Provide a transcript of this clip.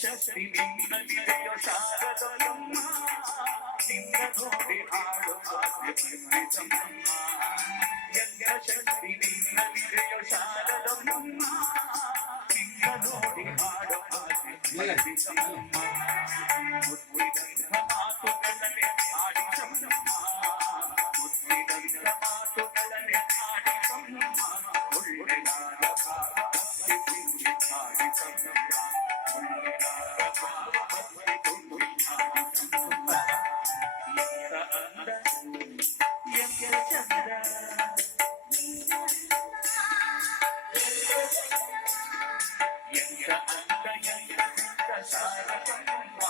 ಶಕ್ತಿ ನಿನ್ನಲ್ಲಿದೆಯೋ ಶಾರದಮ್ಮ ನಿನ್ನ ನೋಡಿ ಹಾಡುವ ಸಂಗೀತಮ್ಮ ಯಜ್ಞ ಶಕ್ತಿ ನಿನ್ನಲ್ಲಿದೆಯೋ ಶಾರದಮ್ಮ ನಿನ್ನ ನೋಡಿ ಹಾಡುವ ಸಂಗೀತಮ್ಮ ಮುದ್ದಿದಂಥ ಮಾತುಗಳನ್ನೇ ಆಡಿ ಸಂಗಮ್ಮ ಮುದ್ದಿದಂಥ ಮಾತುಗಳನ್ನೇ ಆಡಿ ಸಂಗಮ್ಮ ಒಳ್ಳೆಯಾದ ಭಾವ ಆಡಿ ಸಂಗಮ್ಮ ಸಾರ